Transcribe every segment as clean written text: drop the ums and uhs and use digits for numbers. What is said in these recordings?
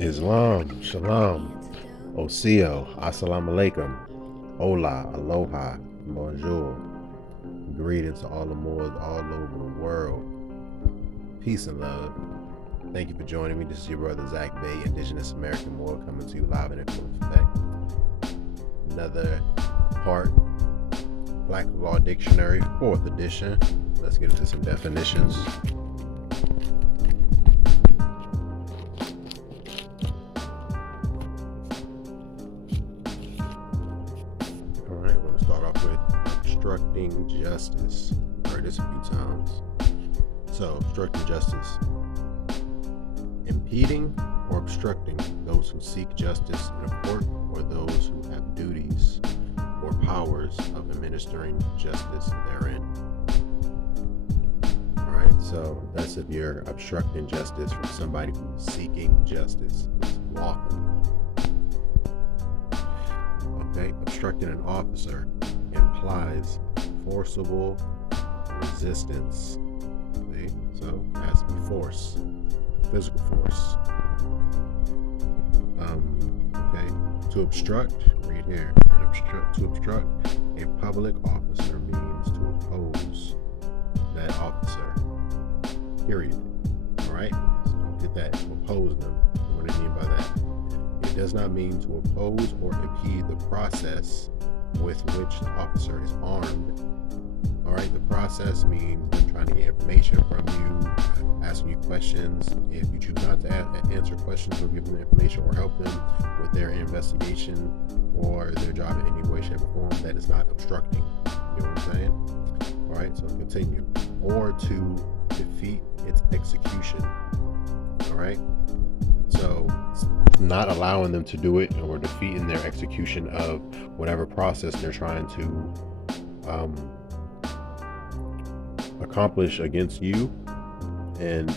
Islam, Shalom, Osio, I.S.L.A.M, Hola, Aloha, Bonjour. Greetings to all the Moors all over the world. Peace and love. Thank you for joining me. This is your brother Tarik Bey, Indigenous American Moor, coming to you live and in full effect. Another part, Black Law Dictionary, 4th edition. Let's get into some definitions. Alright, I'm going to start off with obstructing justice. I've heard this a few times. So, obstructing justice. Impeding or obstructing those who seek justice in a court or those who have duties or powers of administering justice therein. Alright, so that's if you're obstructing justice from somebody who's seeking justice lawfully. Okay, obstructing an officer implies forcible resistance. See? So it has to be force, physical force. Okay, to obstruct, read here. To obstruct a public officer means to oppose that officer. Period. Alright? So get that. To oppose them. What do you mean by that? It does not mean to oppose or impede the process with which the officer is armed. Alright, the process means them trying to get information from you, asking you questions. If you choose not to answer questions or give them information or help them with their investigation or their job in any way, shape, or form, that is not obstructing. You know what I'm saying? Alright, so continue. Or to defeat its execution. Alright? So, not allowing them to do it or defeating their execution of whatever process they're trying to accomplish against you, and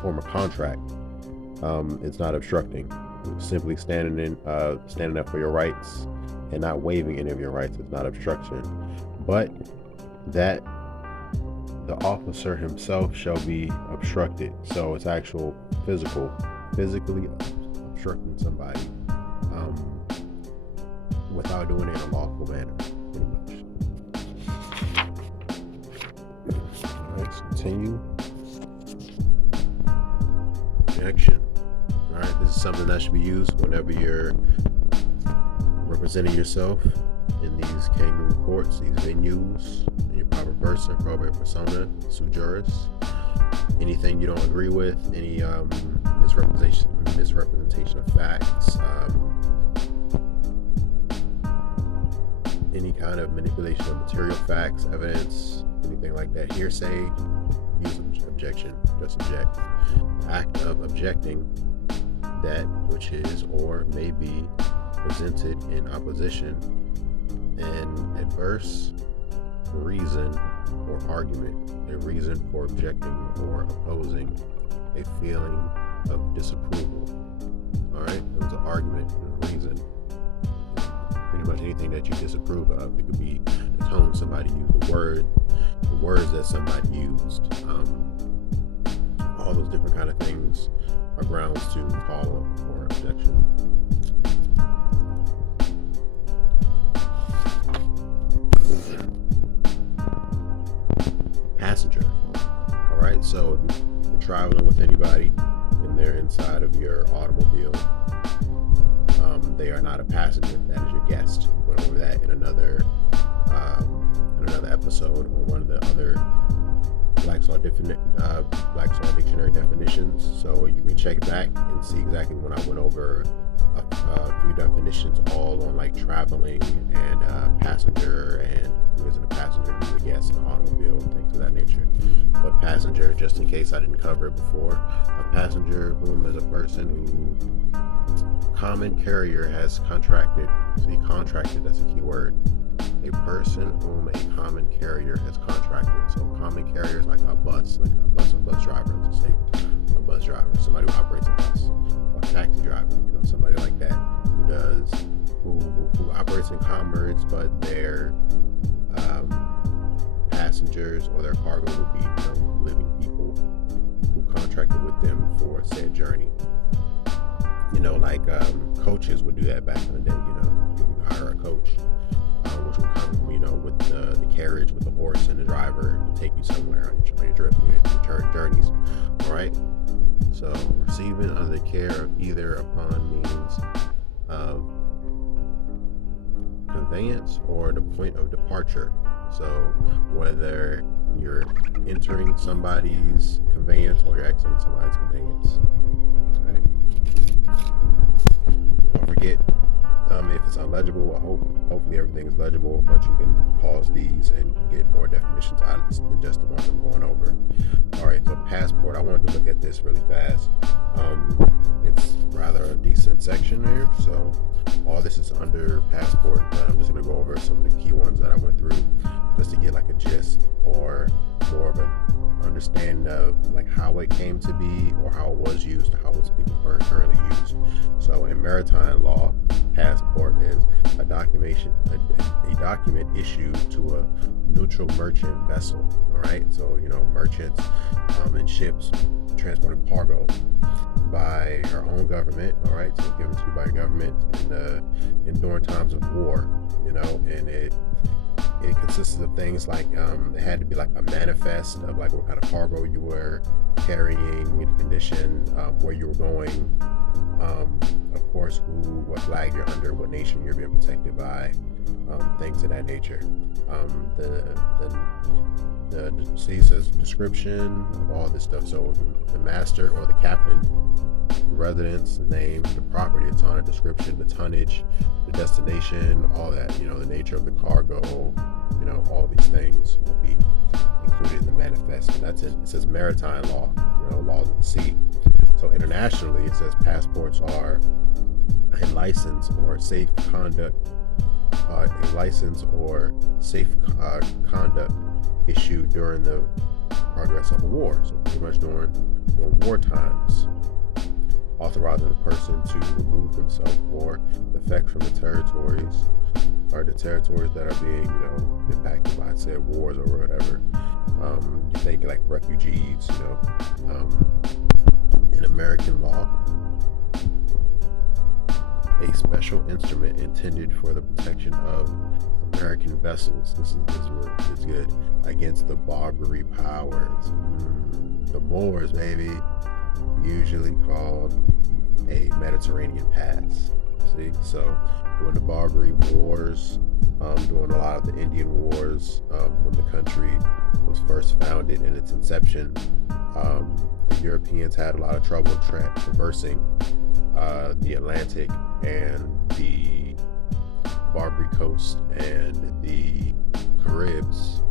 form a contract. It's not obstructing. Simply standing up for your rights and not waiving any of your rights is not obstruction. But that the officer himself shall be obstructed. So it's actual physically obstructing somebody without doing it in a lawful manner, pretty much. Let's continue. Objection. Alright, this is something that should be used whenever you're representing yourself in these kangaroo courts, these venues, in your proper person, proper persona, sui juris. Anything you don't agree with, any misrepresentation of facts, any kind of manipulation of material facts, evidence, anything like that, hearsay, use objection, just object. The act of objecting that which is or may be presented in opposition, an adverse reason or argument, a reason for objecting or opposing, a feeling of disapproval. Alright, it was an argument and a reason. Pretty much anything that you disapprove of. It could be the tone somebody used, the words that somebody used. All those different kind of things are grounds to call for objection. Passenger. Alright, so if you're traveling with anybody and they're inside of your automobile, they are not a passenger. That is your guest. We went over that in another episode on one of the other Black's Law Dictionary definitions. So you can check back and see exactly when I went over a few definitions, all on like traveling and passenger and who isn't a passenger, who's a guest in an automobile, things of that nature. But passenger, just in case I didn't cover it before, a passenger whom is a person who common carrier has contracted. See, contracted, that's a key word. A person whom a common carrier has contracted. So common carrier is like a bus driver, let's say a bus driver, somebody who operates a bus, or a taxi driver, somebody like that who operates in commerce, but their passengers or their cargo would be living people who contracted with them for said journey. like coaches would do that back in the day. You would hire a coach, which would come, with the carriage, with the horse and the driver to take you somewhere on your journeys. All right. So receiving under the care of either upon means of conveyance or the point of departure. So whether you're entering somebody's conveyance or you're exiting somebody's conveyance. All right. Don't forget, if it's unlegible, hopefully everything is legible, but you can pause these and get more definitions out of this than just the ones I'm going over. All right, so passport. I wanted to look at this really fast. It's rather a decent section there. So all this is under passport. I'm just going to go over some of the key ones that I went through just to get like a gist or more of an understanding of like how it came to be or how it was used or how it's being currently used. So in maritime law, passport is a document issued to a neutral merchant vessel. All right, so merchants and ships transporting cargo by our own government. All right, so given to you by your government in during times of war. And it consisted of things like it had to be like a manifest of like what kind of cargo you were carrying, the condition, where you were going, of course, what flag you're under, what nation you're being protected by, things of that nature. The says description of all this stuff. So the master or the captain, the residence, the name, the property it's on, a description, the tonnage, the destination, all that, the nature of the cargo, all these things will be included in the manifest. And that's it. It says maritime law, laws of the sea. So internationally, it says passports are a license or safe conduct, conduct issued during the progress of a war. So pretty much during war times, authorizing a person to remove himself or defect from the territories that are being, impacted by said wars or whatever. You think like refugees, in American law, a special instrument intended for the protection of American vessels. This is good, against the Barbary powers. The Moors, baby, usually called a Mediterranean pass. See, so during the Barbary Wars, during a lot of the Indian Wars, when the country was first founded in its inception, the Europeans had a lot of trouble traversing the Atlantic and the Barbary coast and the Caribs.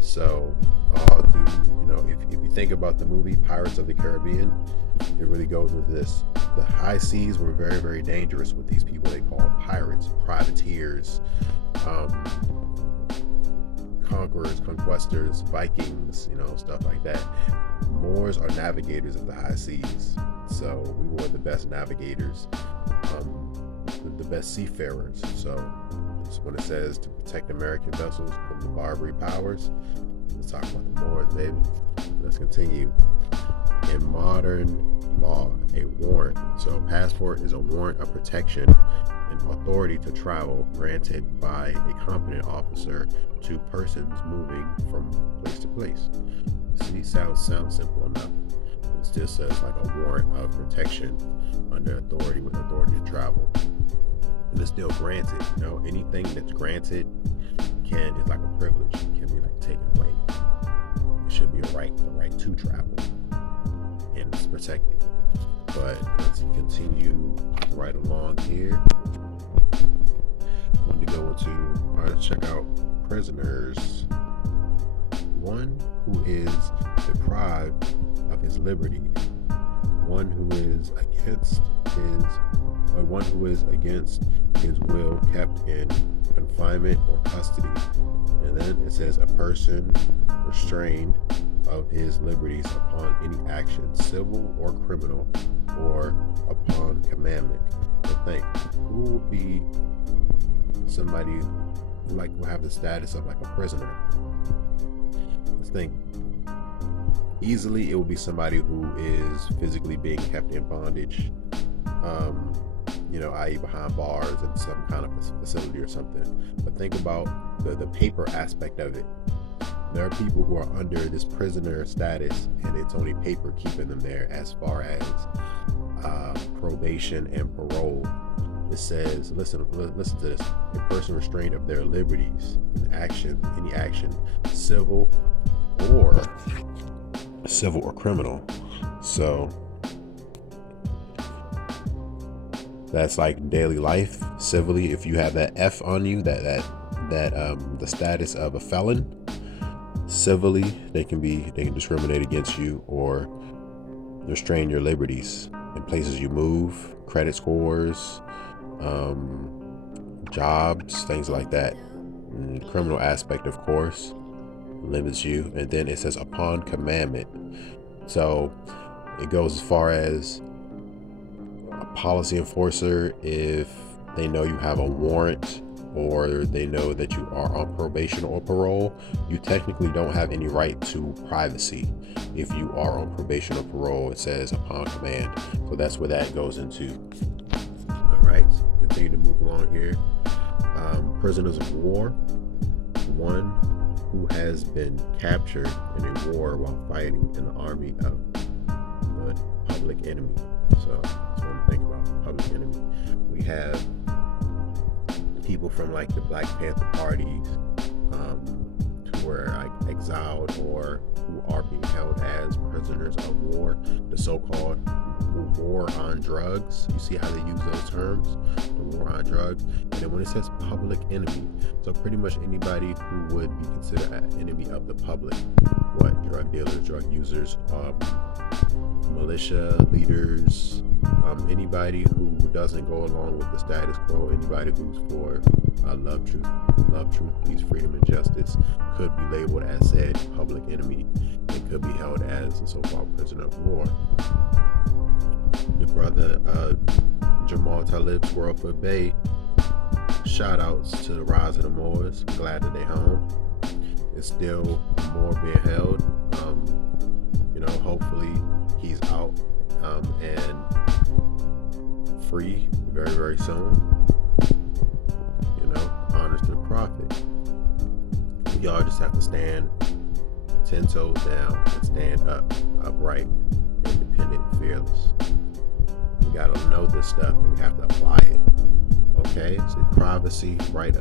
So if you think about the movie Pirates of the Caribbean, it really goes into this. The high seas were very, very dangerous with these people they call pirates, privateers, conquerors, conquestors, Vikings, stuff like that. Moors are navigators of the high seas. So we were the best navigators, the best seafarers. So when it says to protect American vessels from the Barbary powers, let's talk about the Moors, baby. Let's continue. In modern law, a warrant. So passport is a warrant of protection and authority to travel granted by a competent officer to persons moving from place to place. See, sounds simple enough. But it still says like a warrant of protection under authority with authority to travel. And it's still granted. Anything that's granted is like a privilege. It can be like taken away. It should be the right to travel. And it's protected. But let's continue right along here. I wanted to go into, check out prisoners. One who is deprived of his liberty. One who is against his will kept in confinement or custody. And then it says a person restrained of his liberties upon any action, civil or criminal, or upon commandment. So think, who will be somebody who will have the status of like a prisoner? Let's think. Easily, it will be somebody who is physically being kept in bondage, i.e. behind bars in some kind of facility or something. But think about the paper aspect of it. There are people who are under this prisoner status, and it's only paper keeping them there. As far as probation and parole, it says, listen to this: a person restrained of their liberties in any action, civil or criminal. So that's like daily life. Civilly, if you have that F on you, that the status of a felon, civilly they can discriminate against you or restrain your liberties in places you move, credit scores, jobs, things like that. And the criminal aspect, of course, limits you. And then it says upon commandment. So it goes as far as a policy enforcer, if they know you have a warrant or they know that you are on probation or parole, you technically don't have any right to privacy. If you are on probation or parole, it says upon command. So that's where that goes into. All right, continue to move along here. Prisoners of war: one who has been captured in a war while fighting in the army of the public enemy. So that's what I'm thinking about, public enemy. We have people from like the Black Panther parties who were like exiled or who are being held as prisoners of war, the so-called war on drugs. You see how they use those terms, the war on drugs. And then when it says public enemy, so pretty much anybody who would be considered an enemy of the public. What? Drug dealers, drug users, militia leaders, anybody who doesn't go along with the status quo, anybody who's for love, truth, peace, freedom, and justice could be labeled as said public enemy. It could be held as a so-called prisoner of war. The brother Jamal Talib's Squirrelfoot Bay, shout outs to the Rise of the Moors. Glad that they home. It's still more being held. Hopefully he's out and free very, very soon. Honors to the prophet. We all just have to stand 10 toes down and stand upright, independent, fearless. We gotta know this stuff and we have to apply it. Okay, so privacy, the right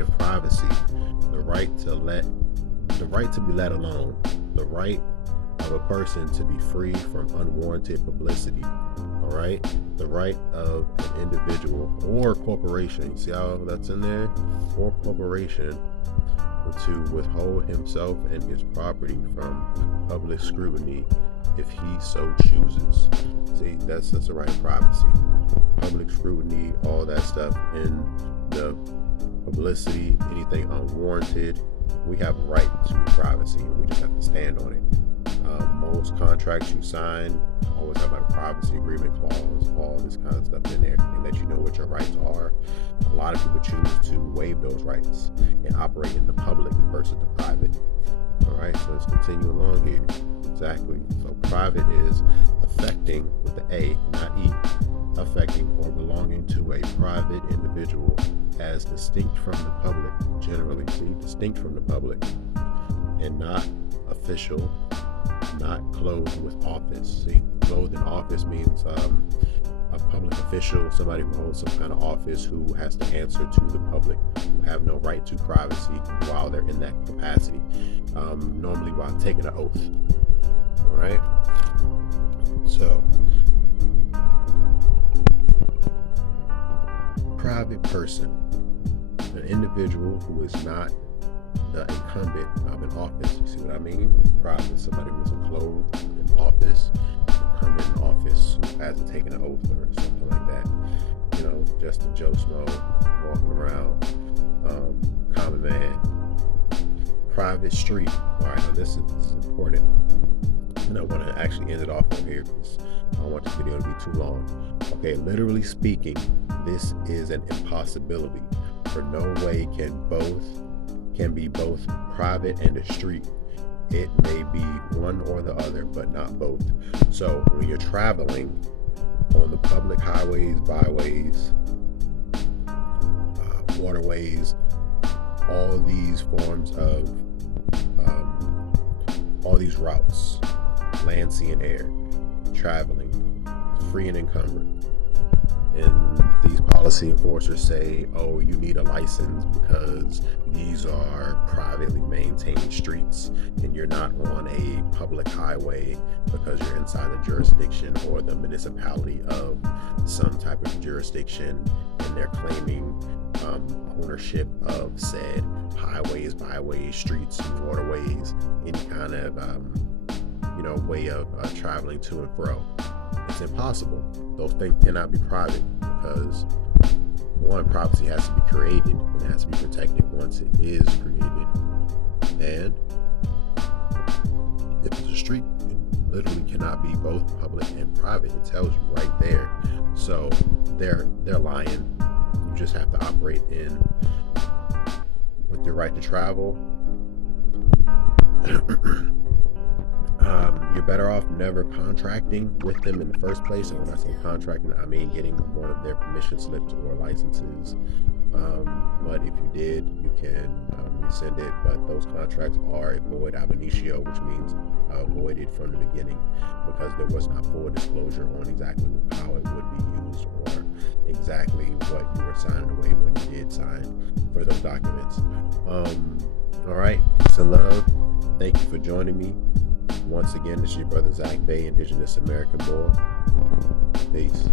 of privacy, the right to be let alone, the right of a person to be free from unwarranted publicity. All right, the right of an individual or corporation. You see how that's in there? Or corporation to withhold himself and his property from public scrutiny if he so chooses. See, that's the right of privacy. Public scrutiny, all that stuff in the publicity, anything unwarranted, we have a right to privacy and we just have to stand on it. Most contracts you sign always have a privacy agreement clause, all this kind of stuff in there, and let you know what your rights are. A lot of people choose to waive those rights and operate in the public versus the private. All right, so let's continue along here. Exactly. So private is affecting with the A, not E, affecting or belonging to a private individual as distinct from the public. Generally, see, distinct from the public, and not official, not clothed with office. See, clothed in office means a public official, somebody who holds some kind of office who has to answer to the public, who have no right to privacy while they're in that capacity, normally while taking an oath. All right, so private person, an individual who is not the incumbent of an office. You see what I mean? Private, somebody who's clothed in office, incumbent in office, who hasn't taken an oath or something like that. Just a Joe Schmo walking around, common man. Private street. All right, now this is important, and I want to actually end it off on here because I don't want this video to be too long. Okay, literally speaking, this is an impossibility. For no way can be both private and a street. It may be one or the other, but not both. So when you're traveling, on the public highways, byways, waterways, all these forms of all these routes, land, sea, and air, traveling, free and encumbered. And these policy enforcers say, oh, you need a license because these are privately maintained streets and you're not on a public highway because you're inside the jurisdiction or the municipality of some type of jurisdiction, and they're claiming ownership of said highways, byways, streets, waterways, any kind of way of traveling to and fro. It's impossible. Those things cannot be private because, one, privacy has to be created and it has to be protected once it is created. And if it's a street, it literally cannot be both public and private. It tells you right there. So they're lying. You just have to operate in with your right to travel. You're better off never contracting with them in the first place. And when I say contracting, I mean getting one of their permission slips or licenses. But if you did, you can rescind it. But those contracts are a void ab initio, which means voided from the beginning because there was not full disclosure on exactly how it would be used or exactly what you were signing away when you did sign for those documents. All right, peace and love. Thank you for joining me. Once again, this is your brother Tarik Bey, Indigenous American boy. Peace.